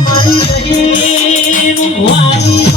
મારી બહેન વાલી